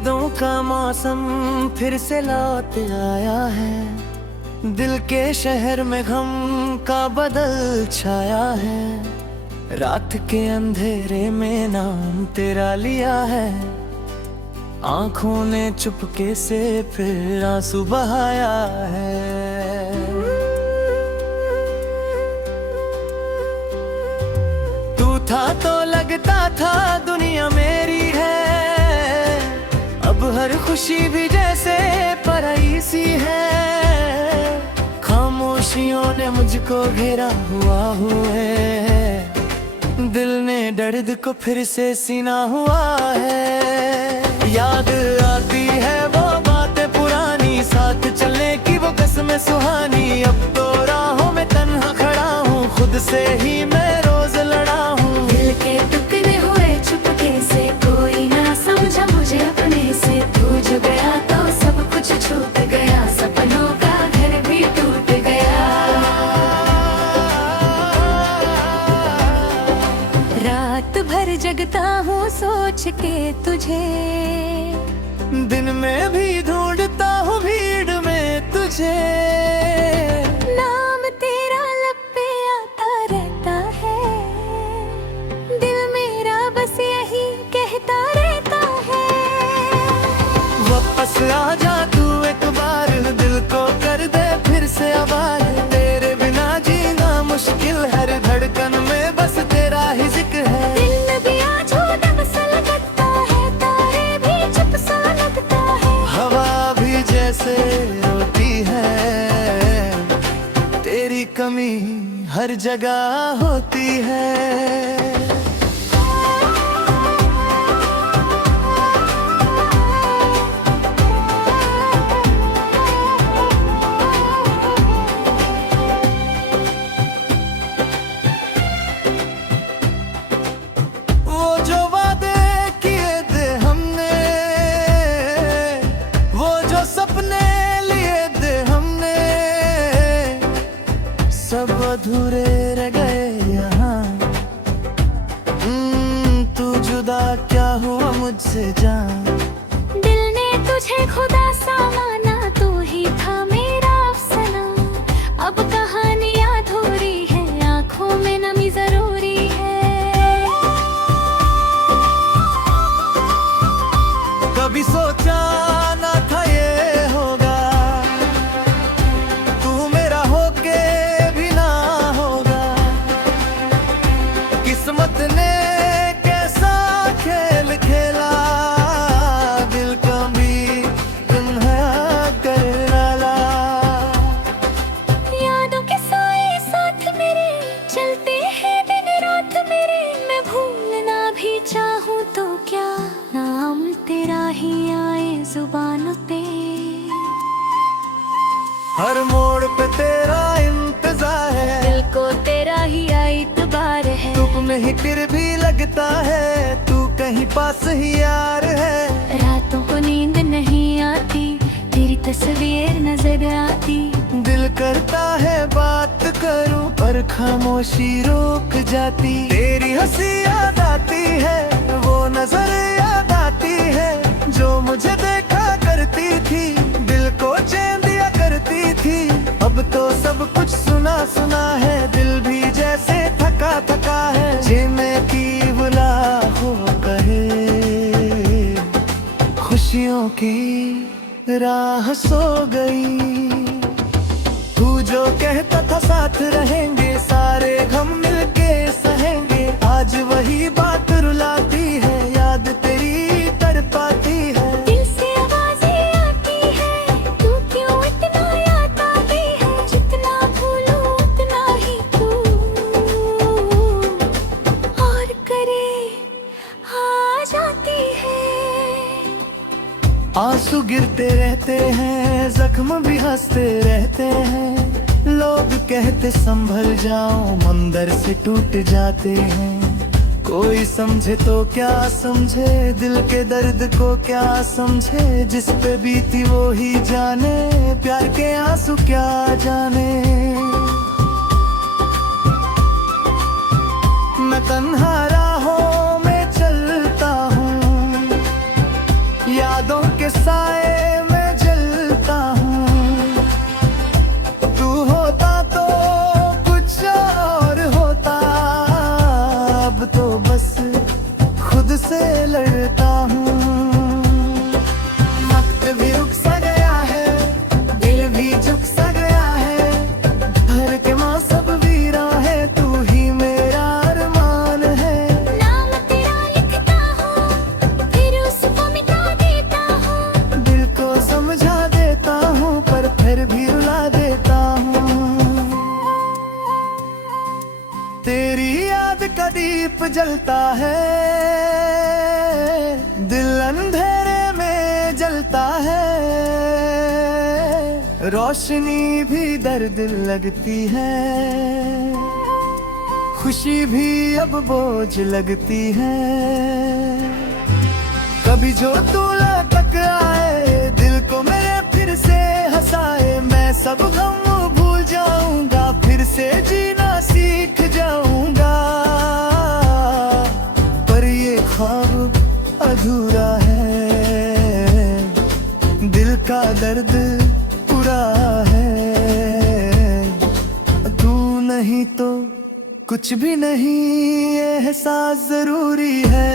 यादों का मौसम फिर से लौट आया है। दिल के शहर में गम का बदल छाया है। रात के अंधेरे में नाम तेरा लिया है। आंखों ने चुपके से फिर आंसू बहाया है। तू था तो लगता था दुनिया मेरी है। अब हर खुशी भी जैसे पराई सी है। खामोशियों ने मुझको घेरा हुआ है। दिल ने दर्द को फिर से सीना हुआ है। याद आती है वो बातें पुरानी, साथ चलने की वो कसमें सुहानी। अब तो राहों में तन्हा खड़ा हूँ, खुद से ही मैं रोज लड़ा हूँ। दिल के टुकड़े हुए चुपके से, कोई ना समझा मुझे अपने से। तू जो गया तो सब कुछ छूट गया, सपनों का घर भी टूट गया। रात भर जगता हूँ सोच के तुझे, दिन में भी ढूंढता हूँ भीड़ में तुझे। नाम तेरा लब पे आता रहता है, दिल मेरा बस यही कहता रहता है। वापस आ जा तू एक बार, दिल को कर दे फिर से आवाज। तेरे बिना जीना मुश्किल, हर धड़कन में बस तेरा ही जिक्र है। दिल भी आज उदास सा लगता है, तारे भी चुप सा लगता है। हवा भी जैसे रोती है, तेरी कमी हर जगह होती है। सब अधूरे रह गए यहाँ। तू जुदा क्या हुआ मुझसे जान। दिल ने तुझे खुदा सा माना, तू ही था मेरा अफसाना। अब कहानी अधूरी है, आंखों में नमी जरूरी है। कभी सोचा ना था ये होगा, तू मेरा होके किस्मत ने कैसा खेल खेला। दिल कभी तन्हा कर डाला। यादों के साए साथ मेरे चलते हैं दिन रात मेरे। मैं भूलना भी चाहूँ तो क्या, नाम तेरा ही आए जुबानों पे। हर मोड़ पे तेरा इंतजार है, दिल को तेरा ही इतबार है। धूप में ही फिर भी लगता है, तू कहीं पास ही यार है। रातों को नींद नहीं आती, तेरी तस्वीर नजर आती। दिल करता है बात करूं, पर खामोशी रोक जाती। तेरी हंसी याद आती है, वो नजर याद आती है, जो मुझे देखा करती थी, दिल को चैन दिया करती थी। अब तो सब कुछ सुना सुना है, दिल भी जैसे थका थका है। जीने की बुला हो कहे, खुशियों की राह सो गई। तू जो कहता था साथ रहेंगे, सारे गम मिलके सहेंगे। आज वही बात रुलाती है, याद तेरी तड़पाती है। दिल से आवाजें आती है, तू क्यों इतना याद आती है। जितना भूलूं उतना ही तू और करे आ जाती है। आंसू गिरते रहते हैं, जख्म भी हंसते रहते हैं। लोग कहते संभल जाओ, मंदिर से टूट जाते हैं। कोई समझे तो क्या समझे, दिल के दर्द को क्या समझे। जिस पे बीती वो ही जाने, प्यार के आंसू क्या जाने। मैं तन्हा राहों में चलता हूँ, यादों फिर भी रुला देता हूँ। तेरी याद का दीप जलता है, दिल अंधेरे में जलता है। रोशनी भी दर्द लगती है, खुशी भी अब बोझ लगती है। कभी जो तू टकराए, दिल को मेरे फिर से हंसाए। मैं सब गम भूल जाऊंगा, फिर से जीना सीख जाऊंगा। पर ये ख्वाब अधूरा है, दिल का दर्द पूरा है। तू नहीं तो कुछ भी नहीं, ये एहसास जरूरी है।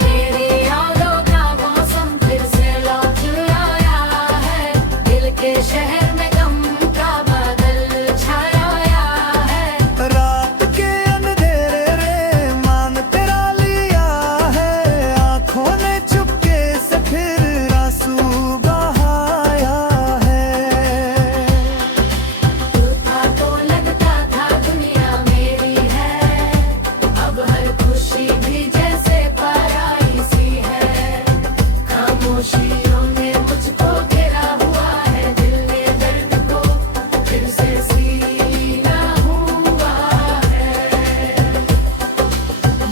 तेरी यादों का मौसम फिर से लौट आया है, दिल के शहर में गम का बादल छाया है। रात के अंधेरे रे मान तेरा लिया है, आंखों ने चुपके से फिर आंसू बहाया है। तू था तो लगता था दुनिया मेरी है, अब हर खुशी भी जैसे पराई सी है। खामोशियों ने मुझको घेरा हुआ है, दिल ने दर्द को फिर से सीना हुआ है।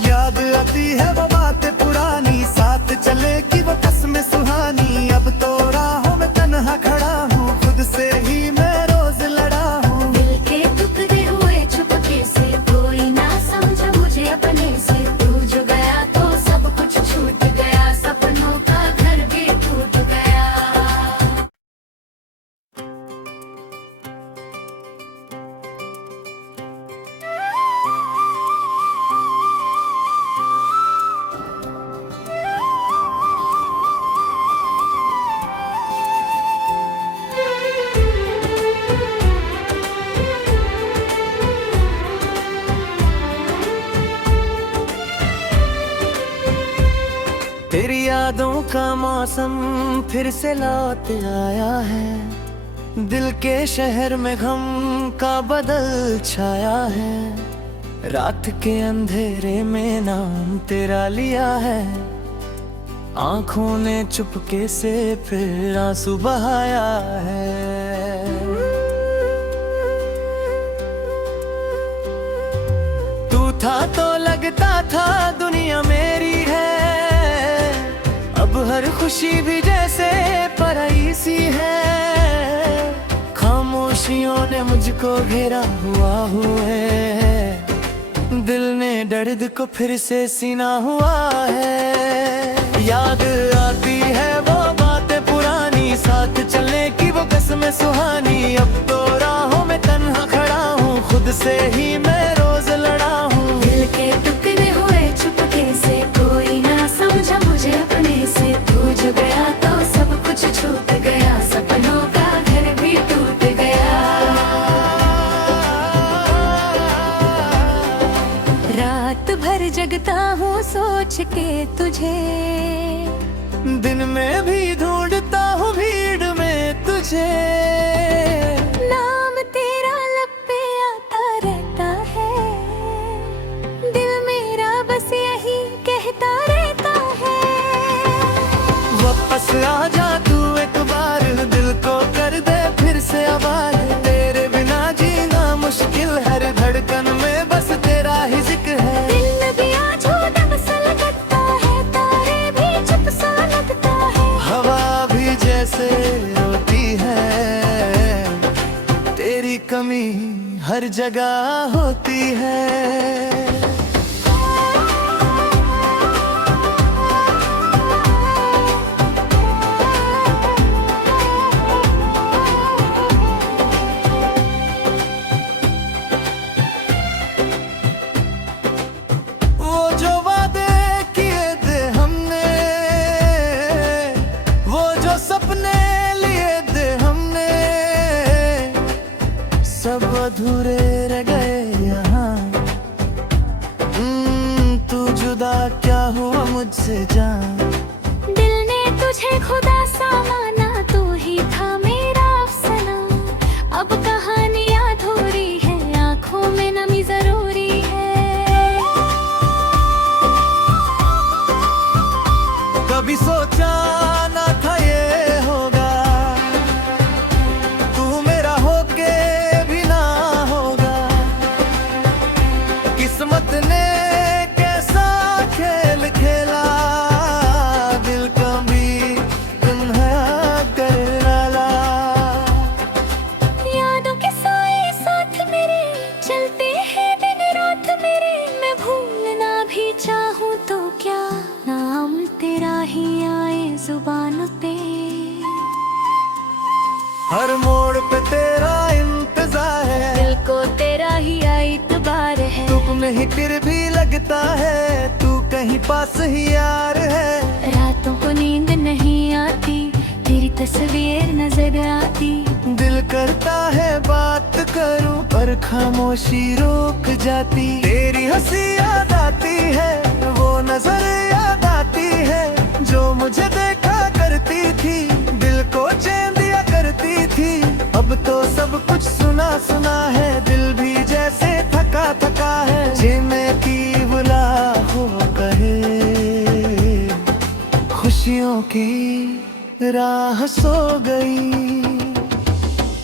याद आती है वो बातें पुरानी, साथ चले कि वो कसमें सुहानी। अब तो राहों में तन्हा खड़ा हूँ, खुद से ही मैं रोज लड़ा हूँ। दिल के टुकड़े हुए चुपके से, कोई ना समझा मुझे अपने से। तू जो गया तो सब कुछ छूट गया, सपनों का घर भी टूट गया। तेरी यादों का मौसम फिर से लौट आया है, दिल के शहर में गम का बदल छाया है। रात के अंधेरे में नाम तेरा लिया है, आंखों ने चुपके से फिर आंसू बहाया है। तू था तो लगता था दुनिया मेरी है, अब हर खुशी भी जैसे पराई सी है। खामोशियों ने मुझको घेरा हुआ है, दिल ने दर्द को फिर से सीना हुआ है। याद आती है वो बातें पुरानी, साथ चलने की वो कसमें सुहानी। अब तो राहों में तन्हा खड़ा हूँ, खुद से ही मैं रोज लड़ा हूँ। दिल के टुकड़े हुए चुपके से, कोई ना समझा मुझे अपने से। तू जो गया तो सब कुछ छूट गया, सपनों का घर भी टूट गया। रात भर जगता हूँ सोच के तुझे, दिन में भी ढूंढता हूँ भीड़ में तुझे। नाम तेरा लब पे आता रहता है, दिल मेरा बस यही कहता रहता है। वापस आ जा तू एक बार, दिल को कर दे फिर से आवाज। तेरे बिना जीना मुश्किल, हर धड़कन में बस तेरा ही जिक्र है। दिल भी आज उदास सा लगता है, तारे भी चुप सा लगता है। हवा भी जैसे रोती है, तेरी कमी हर जगह होती है। वो जो वादे किए थे हमने, वो जो सपने लिए थे हमने, सब अधूरे रह गए यहाँ। तू जुदा क्या हुआ मुझसे जान। दिल ने तुझे खुदा सा माना, तू ही हर मोड़ पे तेरा इंतजार है, दिल को तेरा ही एतबार है। तुम नहीं फिर भी लगता है तू कहीं पास ही यार है। रातों को नींद नहीं आती, तेरी तस्वीर नजर आती। दिल करता है बात करूं पर खामोशी रोक जाती। तेरी हंसी याद आती है, वो नजर याद आती है जो मुझे देखा करती थी, दिल को चैन दिया करती थी। अब तो सब कुछ सुना सुना है, दिल भी जैसे थका थका है। जीने की बुला हो कहे, खुशियों की राह सो गई।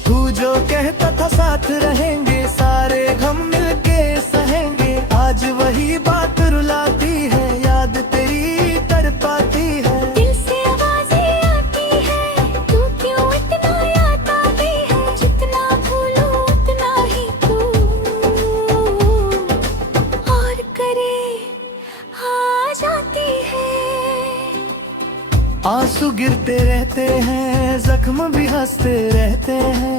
तू जो कहता था साथ रहेंगे, सारे गम मिलके सहेंगे, आज वही बात रुलाती है, याद तेरी तड़पाती है। दिल से आवाजें आती है, तू क्यों इतना याद आती है। जितना भूलूं उतना ही तू और करे आ जाती है। आंसू गिरते रहते हैं, जख्म भी हंसते रहते हैं।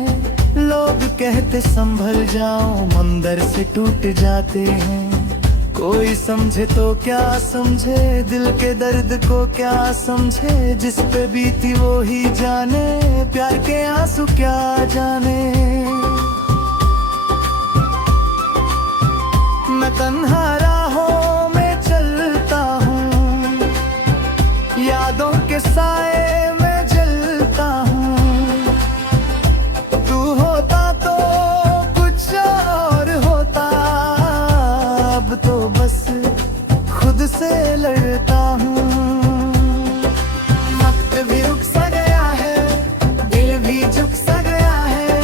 लोग कहते संभल जाओ, मंदिर से टूट जाते हैं। कोई समझे तो क्या समझे, दिल के दर्द को क्या समझे। जिस पे बीती वो ही जाने, प्यार के आंसू क्या जाने। मैं तन्हा राहों में चलता हूँ, यादों के साए में जलता हूँ। तू होता तो कुछ और होता, अब तो बस खुद से लड़ता हूँ। वक्त भी रुक सा गया है, दिल भी झुक सा गया है।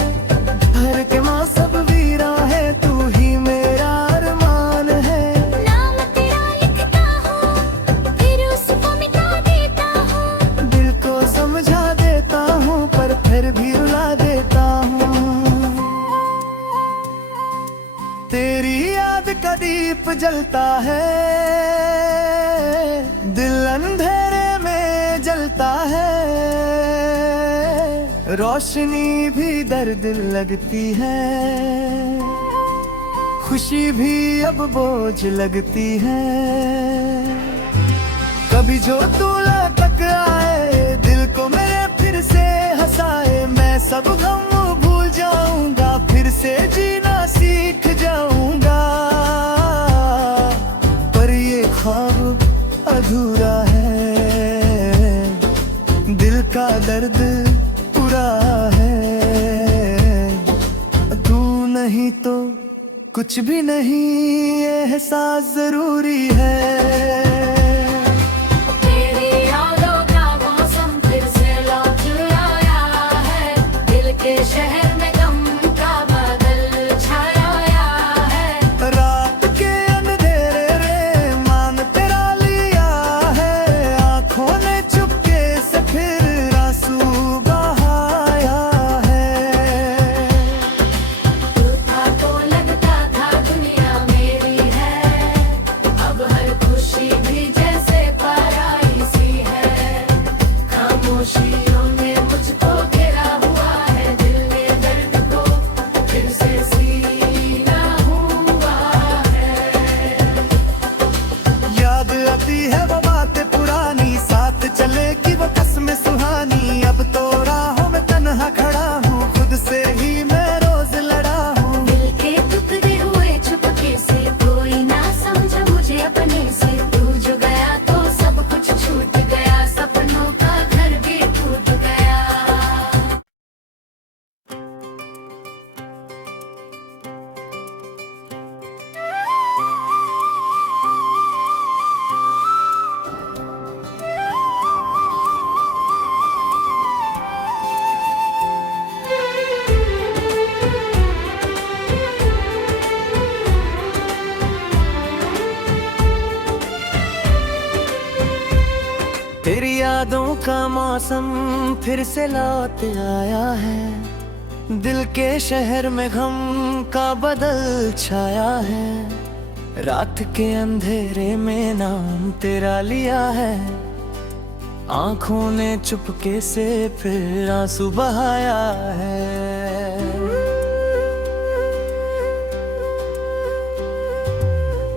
हर के माँ सब वीरा है, तू ही मेरा अरमान है। नाम तेरा लिखता हूँ, फिर उसको मिटा देता हूँ। दिल को समझा देता हूँ पर फिर भी रुला देता हूँ। तेरी याद का दीप जलता है, दिल अंधेरे में जलता है। रोशनी भी दर्द लगती है, खुशी भी अब बोझ लगती है। कभी जो तू टकराए, दिल को मेरे फिर से हंसाए। मैं सब गम भूल जाऊंगा, फिर से जीना सीख जाऊंगा। पर ये ख्वाब अधूरा है, दिल का दर्द पूरा है। तू नहीं तो कुछ भी नहीं, ये एहसास जरूरी है। तेरी यादों का मौसम फिर से लौट आया है, दिल के शहर में गम का बादल छाया है। रात के अंधेरे रे मान तेरा लिया है, आंखों ने चुपके से फिर आंसू बहाया है। तू था तो लगता था दुनिया मेरी है, अब हर खुशी भी जैसे पराई सी है। खामोशियों ने मुझको घेरा हुआ है, दिल ने दर्द को फिर से सीना हुआ है। याद आती है वो बातें पुरानी, साथ चले कि वो कसमें सुहानी। अब तो राहों में तन्हा खड़ा हूँ, खुद से ही मैं रोज लड़ा हूँ। दिल के टुकड़े हुए चुपके से, कोई ना समझा मुझे अपने से। तू जो गया तो सब कुछ छूट गया, सपनों का घर भी टूट गया। तेरी यादों का मौसम फिर से लौट आया है, दिल के शहर में गम का बदल छाया है। रात के अंधेरे में नाम तेरा लिया है, आंखों ने चुपके से फिर आंसू बहाया है।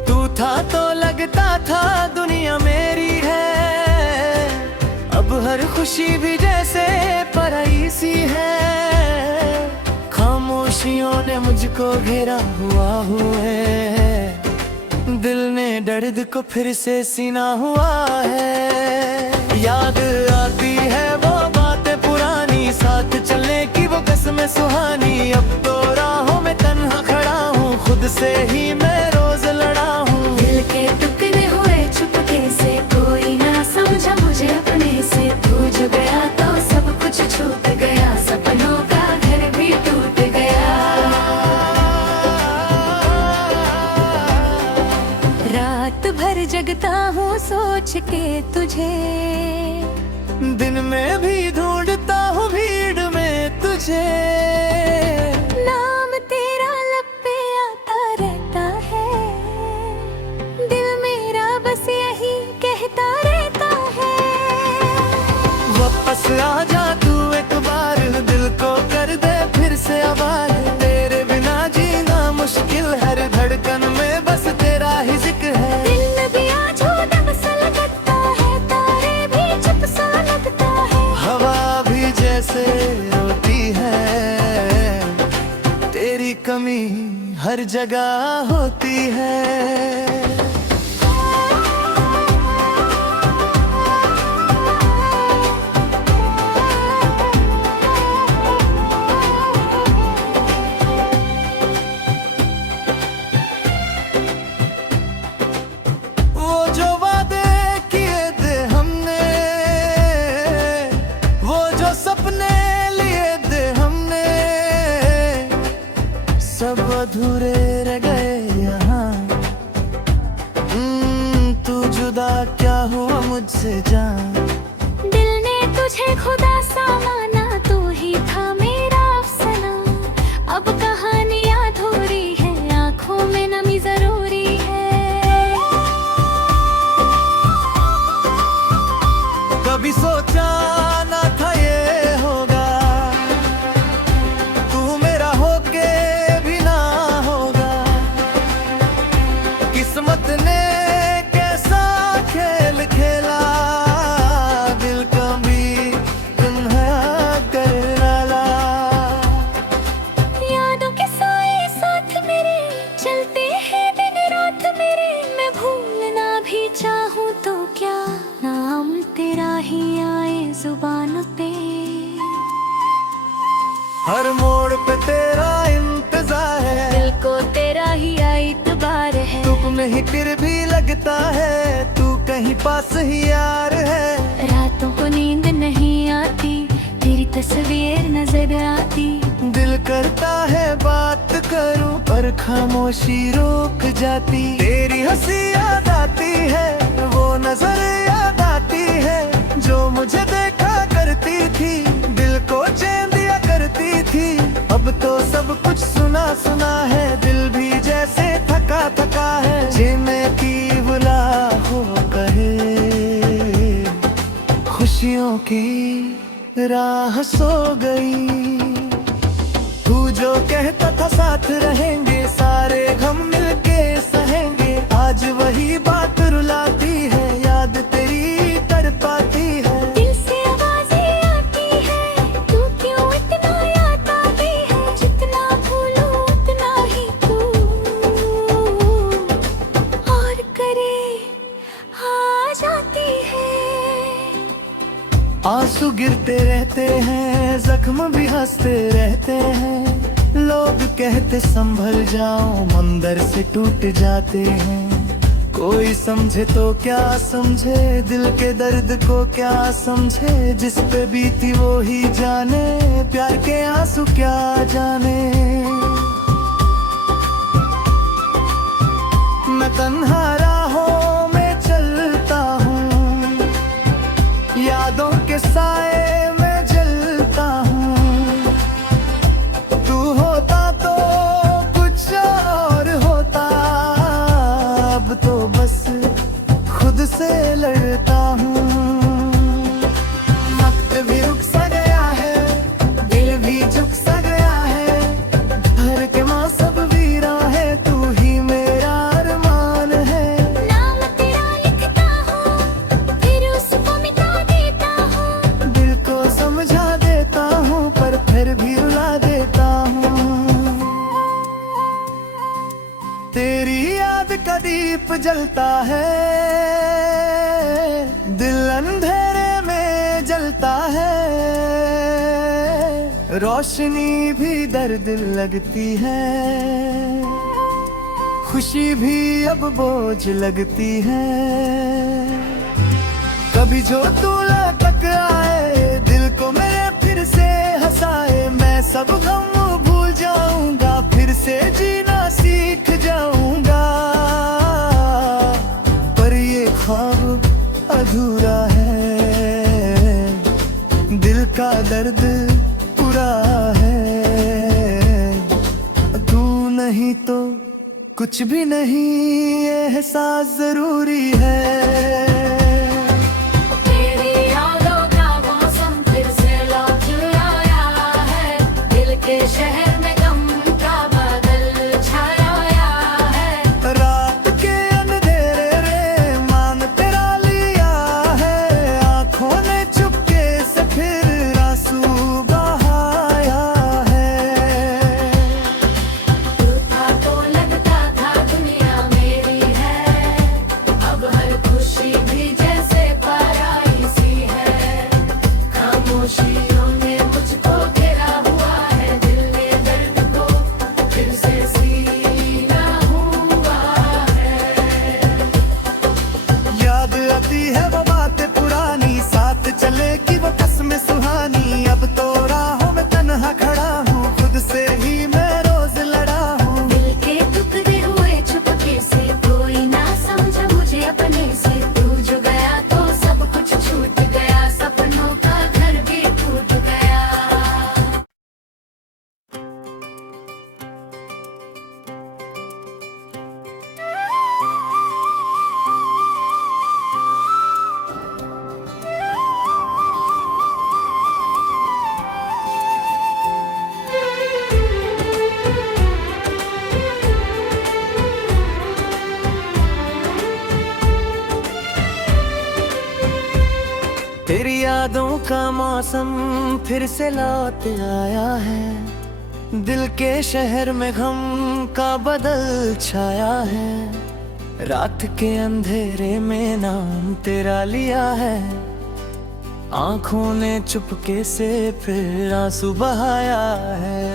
तू था तो लगता था दुनिया मेरी है, अब हर खुशी भी जैसे पराई सी है। खामोशियों ने मुझको घेरा हुआ है, दिल ने दर्द को फिर से सीना हुआ है। याद आती है वो बातें पुरानी, साथ चलने की वो कसमें सुहानी। अब तो राहों में तन्हा खड़ा हूँ, खुद से ही मैं रोज लड़ा हूँ। दिल के टुकड़े हुए चुपके से, कोई ना समझा मुझे अपने से। तू जो गया तो सब कुछ छूट गया, सपनों का घर भी टूट गया। रात भर जगता हूँ सोच के तुझे, दिन में भी ढूंढता हूँ भीड़ में तुझे। नाम तेरा लब पे आता रहता है, दिल मेरा बस यही कहता रहता है। वापस आ जा तू एक बार, दिल को कर दे फिर से आवाज। तेरे बिना जीना मुश्किल, हर धड़कन में बस तेरा ही जिक्र है। दिल भी आज उदास सा लगता है, तारे भी चुप सा लगता है। हवा भी जैसे रोती है, तेरी कमी हर जगह होती है। सब अधूरे रह गए यहाँ, तू जुदा क्या हुआ मुझसे जान। दिल ने तुझे खुदा सा माना, तू ही था मेरा अफसाना। अब कहानी अधूरी है, आंखों में नमी जरूरी है। कभी सोचा ना था ये होगा, तू मेरा होके किस्मत ने कैसा खेल खेला। दिल कभी तन्हा कर डाला। यादों के साए साथ मेरे चलते हैं दिन रात मेरे। मैं भूलना भी चाहूँ तो क्या, नाम तेरा ही आए जुबान पे। हर मोड़ पे तेरा इंतजार है, दिल को तेरा ही इतबार है। तुम नहीं फिर भी लगता है, तू कहीं पास ही यार है। रातों को नींद नहीं आती, तेरी तस्वीर नजर आती। दिल करता है बात करूं, पर खामोशी रोक जाती। तेरी हंसी याद आती है, वो नजर याद आती है, जो मुझे देखा करती थी, दिल को चैन दिया करती थी। अब तो सब कुछ सुना सुना है, दिल भी जैसे थका थका है। जीने की बुला हो कहे, खुशियों की राह सो गई। तू जो कहता था साथ रहेंगे, सारे गम मिलके सहेंगे। आज वही बात रुलाती है, याद तेरी तड़पाती है। दिल से आवाजें आती है, तू क्यों इतना याद आती है। जितना भूलूं उतना ही तू और करे आ जाती है। आंसू गिरते रहते हैं, जख्म भी हंसते रहते हैं। लोग कहते संभल जाओ, मंदिर से टूट जाते हैं। कोई समझे तो क्या समझे, दिल के दर्द को क्या समझे। जिस पे बीती वो ही जाने, प्यार के आंसू क्या जाने। मैं तन्हा राहों में चलता हूँ, यादों के साए में जलता हूँ। तू होता तो कुछ और होता, अब तो बस खुद से लड़ता हूँ। घर भी रुला देता हूँ। तेरी याद का दीप जलता है, दिल अंधेरे में जलता है। रोशनी भी दर्द लगती है, खुशी भी अब बोझ लगती है। कभी जो तू लटक आए, दिल को मेरे फिर से हंसाए। मैं सब गम भूल जाऊंगा, फिर से जीना सीख जाऊंगा। पर ये ख्वाब अधूरा है, दिल का दर्द पूरा है। तू नहीं तो कुछ भी नहीं, ये एहसास जरूरी है। तेरी यादों का मौसम फिर से लौट आया है, दिल के शहर में गम का बादल छाया है। रात के अंधेरे रे मान तेरा लिया है, आंखों ने चुपके से फिर आंसू बहाया है। तू था तो लगता था दुनिया मेरी है, अब हर खुशी भी जैसे पराई सी है। खामोशियों ने मुझको घेरा हुआ है, दिल ने दर्द को फिर से सीना हुआ है। याद आती है वो बातें पुरानी, साथ चले कि वो कसमें सुहानी। अब तो राहों में तन्हा खड़ा हूँ, खुद से ही मैं रोज लड़ा हूँ। दिल के टुकड़े हुए चुपके से, कोई ना समझा मुझे अपने से। तू जो गया तो सब कुछ छूट गया, सपनों का घर भी टूट गया। तेरी यादों का मौसम फिर से लौट आया है, दिल के शहर में गम का बदल छाया है। रात के अंधेरे में नाम तेरा लिया है, आंखों ने चुपके से फिर आंसू बहाया है।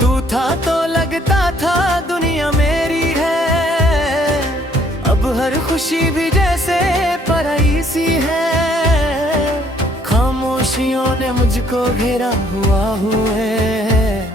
तू था तो लगता था दुनिया मेरी है, अब हर खुशी भी जैसे पराई सी है। खामोशियों ने मुझको घेरा हुआ है,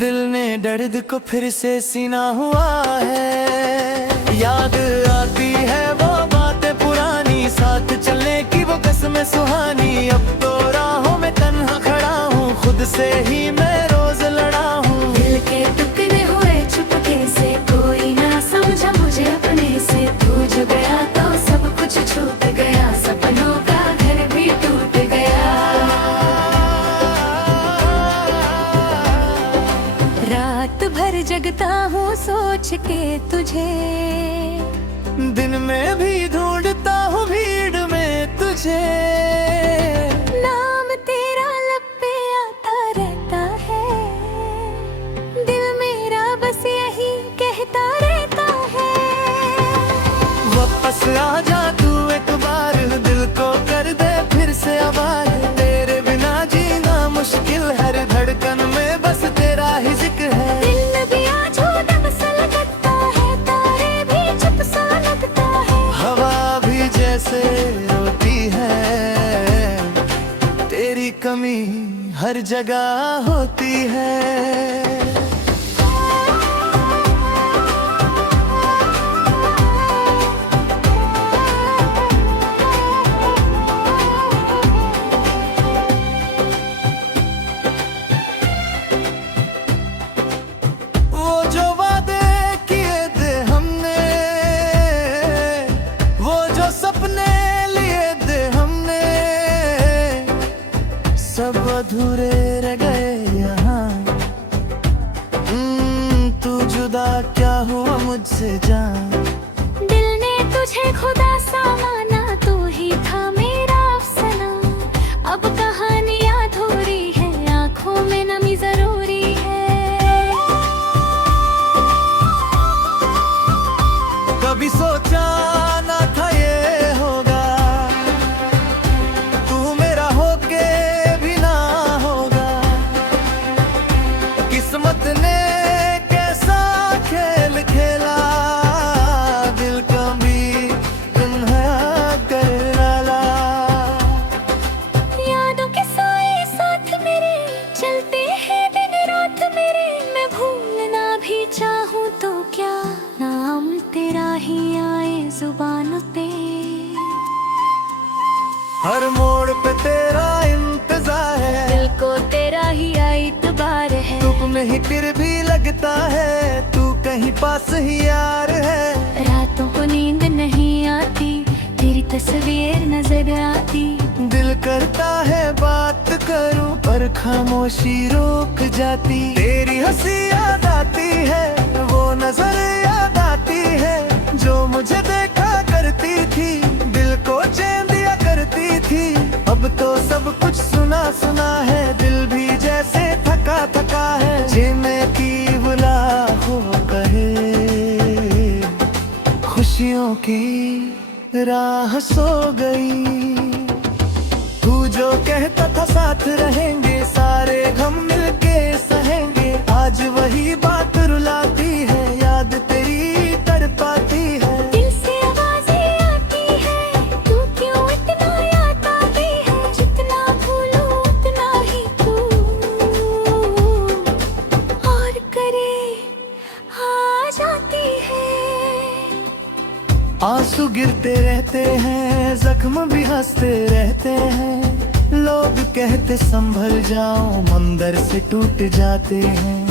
दिल ने दर्द को फिर से सीना हुआ है। याद आती है वो बातें पुरानी, साथ चलने की वो कसमें सुहानी। अब तो राहों में तन्हा खड़ा हूँ, खुद से ही मैं रोज लड़ा हूँ। दिल के टुकड़े हुए चुपके से, कोई ना समझा मुझे अपने से। तू जो गया तो सब कुछ छूट गया, सपनों का घर भी टूट गया। रात भर जगता हूँ सोच के तुझे, दिन में भी ढूंढता हूँ भीड़ में तुझे। नाम तेरा लब पे आता रहता है, दिल मेरा बस यही कहता रहता है। वापस आ जा तू एक बार, दिल को कर दे फिर से आवाज। तेरे बिना जीना मुश्किल, हर धड़कन में बस तेरा ही जिक्र है। दिल भी आज उदास सा लगता है, तारे भी चुप सा लगता है। हवा भी जैसे रोती है, तेरी कमी हर जगह होती है। वो जो वादे किए थे हमने, वो जो सपने लिए थे हमने, सब अधूरे रह गए यहाँ। तू जुदा क्या हुआ मुझसे जान। दिल ने तुझे खुदा सा माना, तू ही था हर मोड़ पे तेरा इंतजार है, दिल को तेरा ही एतबार है। धूप में ही फिर भी लगता है तू कहीं पास ही यार है। रातों को नींद नहीं आती, तेरी तस्वीर नजर आती। दिल करता है बात करूं पर खामोशी रोक जाती। तेरी हंसी याद आती है, वो नजर याद आती है जो मुझे देखा करती थी, दिल को चैन दिया करती थी। अब तो सब कुछ सुना सुना है, दिल भी जैसे थका थका है। जिन्हें की बुला हो कहे, खुशियों की राह सो गई। तू जो कहता था साथ रहेंगे, सारे गम मिलके सहेंगे, आज वही बात रुलाती है, याद तेरी तड़पाती है। दिल से आवाजें आती है, तू क्यों इतना याद आती है। जितना भूलूं उतना ही तू और करे आ जाती है। आंसू गिरते रहते हैं, जख्म भी हंसते रहते हैं। लोग कहते संभल जाओ, मंदिर से टूट जाते हैं।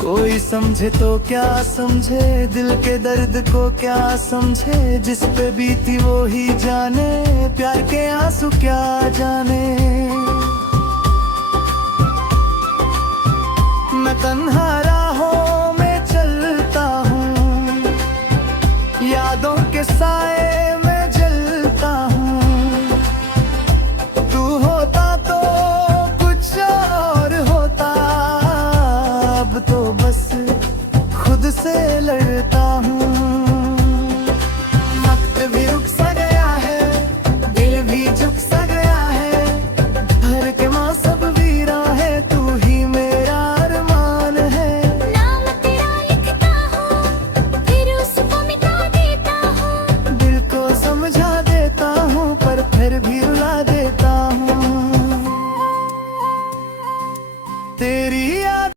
कोई समझे तो क्या समझे, दिल के दर्द को क्या समझे। जिस पे बीती वो ही जाने, प्यार के आंसू क्या जाने। मैं तन्हा राहों में चलता हूँ, यादों के साए में जलता हूँ। तू होता तो कुछ और होता, अब तो बस खुद से लड़ता हूँ। वक्त भी रुक सा गया है, दिल भी झुक सा गया है। घर के माँ सब वीरा है, तू ही मेरा अरमान है। नाम तेरा लिखता हूँ, फिर उसको मिटा देता हूँ। दिल को समझा देता हूँ पर फिर भी रुला देता हूँ। तेरी याद